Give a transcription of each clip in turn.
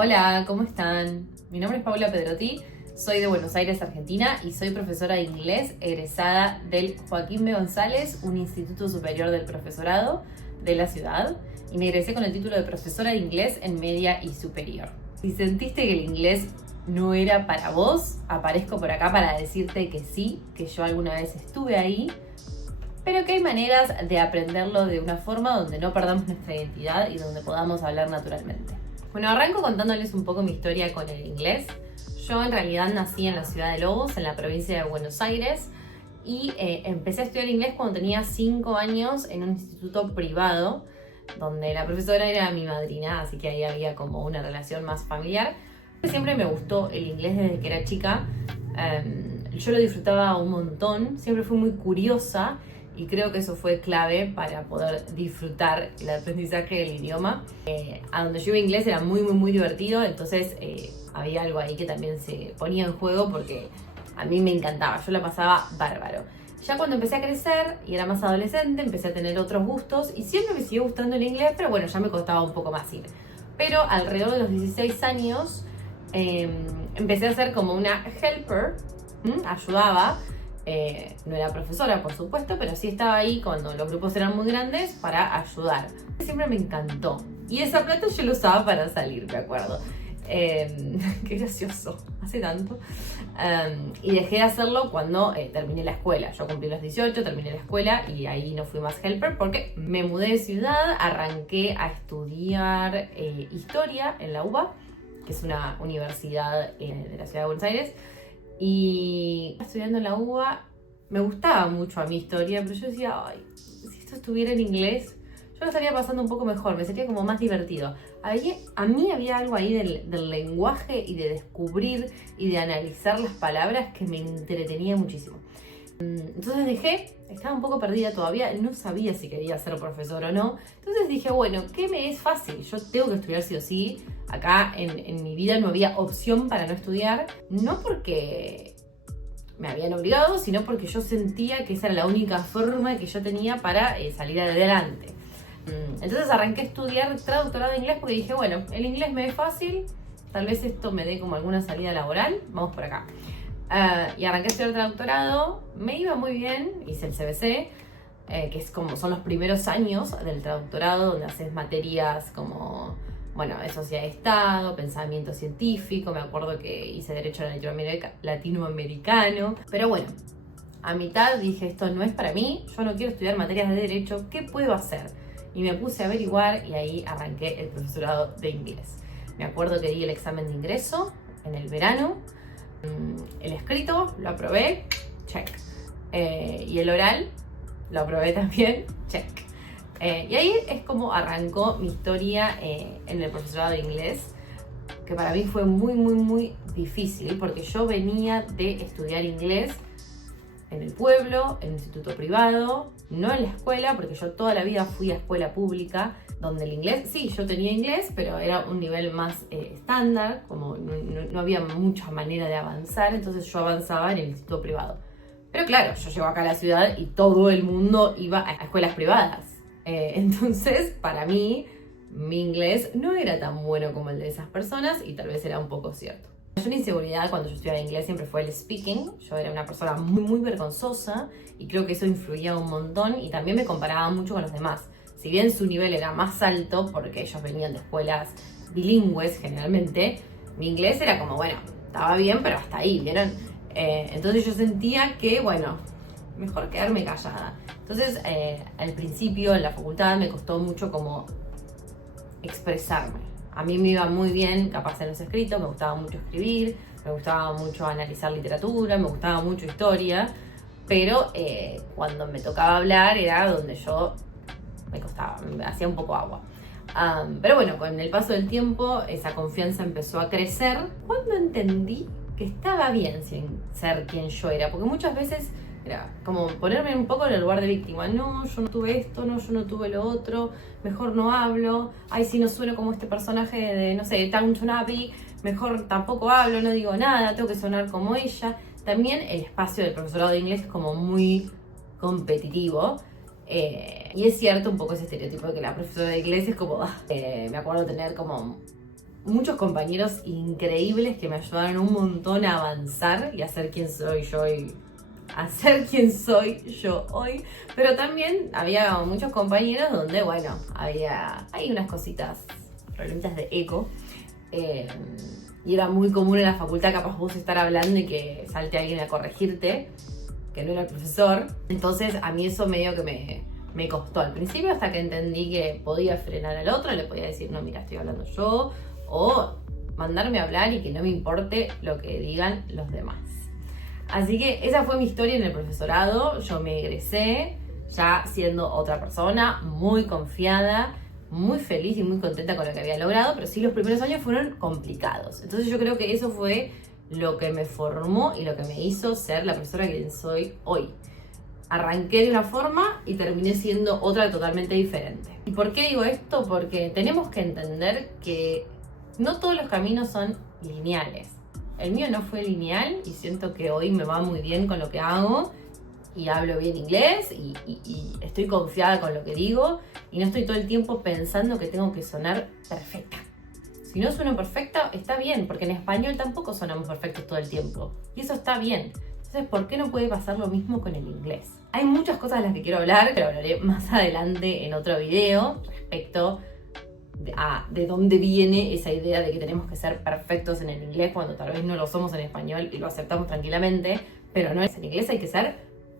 Hola, ¿cómo están? Mi nombre es Paula Pedrotti, soy de Buenos Aires, Argentina, y soy profesora de inglés egresada del Joaquín B. González, un instituto superior del profesorado de la ciudad, y me egresé con el título de profesora de inglés en media y superior. Si sentiste que el inglés no era para vos, aparezco por acá para decirte que sí, que yo alguna vez estuve ahí, pero que hay maneras de aprenderlo de una forma donde no perdamos nuestra identidad y donde podamos hablar naturalmente. Bueno, arranco contándoles un poco mi historia con el inglés. Yo en realidad nací en la ciudad de Lobos, en la provincia de Buenos Aires, y empecé a estudiar inglés cuando tenía 5 años en un instituto privado, donde la profesora era mi madrina, así que ahí había como una relación más familiar. Siempre me gustó el inglés desde que era chica, yo lo disfrutaba un montón, siempre fui muy curiosa, y creo que eso fue clave para poder disfrutar el aprendizaje del idioma. A donde yo iba inglés era muy divertido, entonces había algo ahí que también se ponía en juego porque a mí me encantaba, yo la pasaba bárbaro. Ya cuando empecé a crecer y era más adolescente, empecé a tener otros gustos y siempre me siguió gustando el inglés, pero bueno, ya me costaba un poco más ir. Pero alrededor de los 16 años empecé a ser como una helper, ayudaba. No era profesora, por supuesto, pero sí estaba ahí cuando los grupos eran muy grandes para ayudar. Siempre me encantó. Y esa plata yo la usaba para salir, me acuerdo. Qué gracioso, hace tanto. Y dejé de hacerlo cuando terminé la escuela. Yo cumplí los 18, terminé la escuela y ahí no fui más helper porque me mudé de ciudad, arranqué a estudiar historia en la UBA, que es una universidad de la ciudad de Buenos Aires. Y estudiando en la UBA me gustaba mucho a mi historia, pero yo decía, ay, si esto estuviera en inglés, yo lo estaría pasando un poco mejor, me sería como más divertido. A mí había algo ahí del lenguaje y de descubrir y de analizar las palabras que me entretenía muchísimo. Entonces dejé, estaba un poco perdida todavía, no sabía si quería ser profesor o no. Entonces dije, bueno, ¿qué me es fácil? Yo tengo que estudiar sí o sí. Acá en mi vida no había opción para no estudiar, no porque me habían obligado, sino porque yo sentía que esa era la única forma que yo tenía para salir adelante. Entonces arranqué a estudiar traductorado de inglés porque dije, bueno, el inglés me es fácil, tal vez esto me dé como alguna salida laboral, vamos por acá. Y arranqué a estudiar traductorado, me iba muy bien, hice el CBC, que es como son los primeros años del traductorado, donde haces materias como, bueno, de sociedad de Estado, pensamiento científico, me acuerdo que hice Derecho Latinoamericano, pero bueno, a mitad dije, esto no es para mí, yo no quiero estudiar materias de Derecho, ¿qué puedo hacer? Y me puse a averiguar y ahí arranqué el profesorado de inglés. Me acuerdo que di el examen de ingreso en el verano, el escrito lo aprobé, check. Y el oral lo aprobé también, check. Y ahí es como arrancó mi historia en el profesorado de inglés, que para mí fue muy difícil, porque yo venía de estudiar inglés en el pueblo, en un instituto privado, no en la escuela, porque yo toda la vida fui a escuela pública, donde el inglés, sí, yo tenía inglés, pero era un nivel más estándar, como no había mucha manera de avanzar, entonces yo avanzaba en el instituto privado. Pero claro, yo llego acá a la ciudad y todo el mundo iba a escuelas privadas. Entonces, para mí, mi inglés no era tan bueno como el de esas personas y tal vez era un poco cierto. Una inseguridad cuando yo estudiaba inglés siempre fue el speaking. Yo era una persona muy vergonzosa y creo que eso influía un montón y también me comparaba mucho con los demás. Si bien su nivel era más alto porque ellos venían de escuelas bilingües generalmente, mi inglés era como, bueno, estaba bien, pero hasta ahí, ¿vieron? Entonces yo sentía que, bueno, mejor quedarme callada. Entonces, al principio en la facultad me costó mucho como expresarme. A mí me iba muy bien, capaz en los escritos, me gustaba mucho escribir, me gustaba mucho analizar literatura, me gustaba mucho historia, pero cuando me tocaba hablar era donde yo me costaba, me hacía un poco agua. Pero bueno, con el paso del tiempo esa confianza empezó a crecer cuando entendí que estaba bien sin ser quien yo era, porque muchas veces era como ponerme un poco en el lugar de víctima. No, yo no tuve esto, no, yo no tuve lo otro, mejor no hablo, ay, si no sueno como este personaje de, no sé, Downton Abbey, mejor tampoco hablo, no digo nada, tengo que sonar como ella. También el espacio del profesorado de inglés es como muy competitivo, y es cierto un poco ese estereotipo de que la profesora de inglés es como, me acuerdo tener como muchos compañeros increíbles que me ayudaron un montón a avanzar y a ser quien soy yo hoy. Pero también había muchos compañeros donde, bueno, hay unas cositas, problemitas de eco. Y era muy común en la facultad capaz vos estar hablando y que salte alguien a corregirte, que no era el profesor. Entonces a mí eso medio que me costó al principio, hasta que entendí que podía frenar al otro, le podía decir, no, mira, estoy hablando yo, o mandarme a hablar y que no me importe lo que digan los demás. Así que esa fue mi historia en el profesorado. Yo me egresé ya siendo otra persona, muy confiada, muy feliz y muy contenta con lo que había logrado, pero sí los primeros años fueron complicados. Entonces yo creo que eso fue lo que me formó y lo que me hizo ser la profesora que soy hoy. Arranqué de una forma y terminé siendo otra totalmente diferente. ¿Y por qué digo esto? Porque tenemos que entender que no todos los caminos son lineales. El mío no fue lineal y siento que hoy me va muy bien con lo que hago y hablo bien inglés y estoy confiada con lo que digo y no estoy todo el tiempo pensando que tengo que sonar perfecta. Si no sueno perfecta, está bien, porque en español tampoco sonamos perfectos todo el tiempo y eso está bien. Entonces, ¿por qué no puede pasar lo mismo con el inglés? Hay muchas cosas de las que quiero hablar, pero hablaré más adelante en otro video respecto de dónde viene esa idea de que tenemos que ser perfectos en el inglés cuando tal vez no lo somos en español y lo aceptamos tranquilamente, pero no es en inglés, hay que ser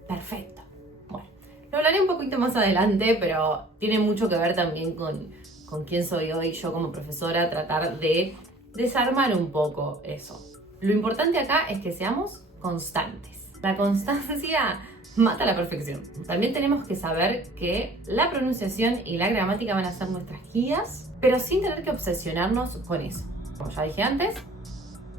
perfecto. Bueno, lo hablaré un poquito más adelante, pero tiene mucho que ver también con quién soy hoy yo como profesora, tratar de desarmar un poco eso. Lo importante acá es que seamos constantes. La constancia mata la perfección. También tenemos que saber que la pronunciación y la gramática van a ser nuestras guías, pero sin tener que obsesionarnos con eso. Como ya dije antes,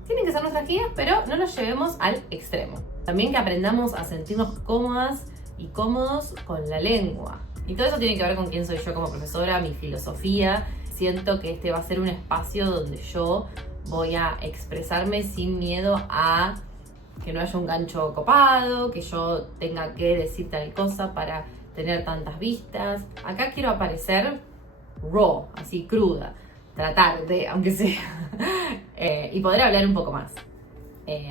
tienen que ser nuestras guías, pero no nos llevemos al extremo. También que aprendamos a sentirnos cómodas y cómodos con la lengua. Y todo eso tiene que ver con quién soy yo como profesora, mi filosofía. Siento que este va a ser un espacio donde yo voy a expresarme sin miedo a que no haya un gancho copado, que yo tenga que decir tal cosa para tener tantas vistas. Acá quiero aparecer raw, así cruda, tratar de, aunque sea, y poder hablar un poco más.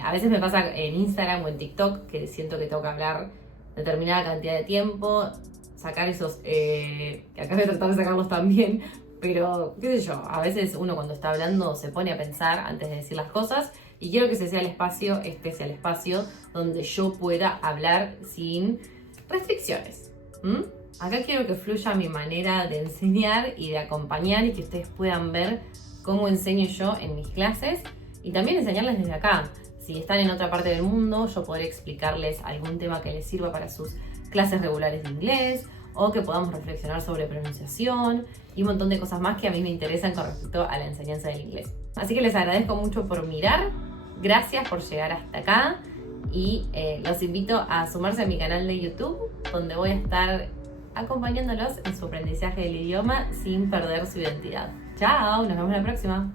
A veces me pasa en Instagram o en TikTok que siento que tengo que hablar determinada cantidad de tiempo, sacar esos, que acá voy a tratar de sacarlos también, pero qué sé yo, a veces uno cuando está hablando se pone a pensar antes de decir las cosas y quiero que ese sea el espacio, el espacio donde yo pueda hablar sin restricciones. Acá quiero que fluya mi manera de enseñar y de acompañar y que ustedes puedan ver cómo enseño yo en mis clases y también enseñarles desde acá. Si están en otra parte del mundo, yo podré explicarles algún tema que les sirva para sus clases regulares de inglés o que podamos reflexionar sobre pronunciación y un montón de cosas más que a mí me interesan con respecto a la enseñanza del inglés. Así que les agradezco mucho por mirar, gracias por llegar hasta acá y los invito a sumarse a mi canal de YouTube donde voy a estar acompañándolos en su aprendizaje del idioma sin perder su identidad. ¡Chao! Nos vemos la próxima.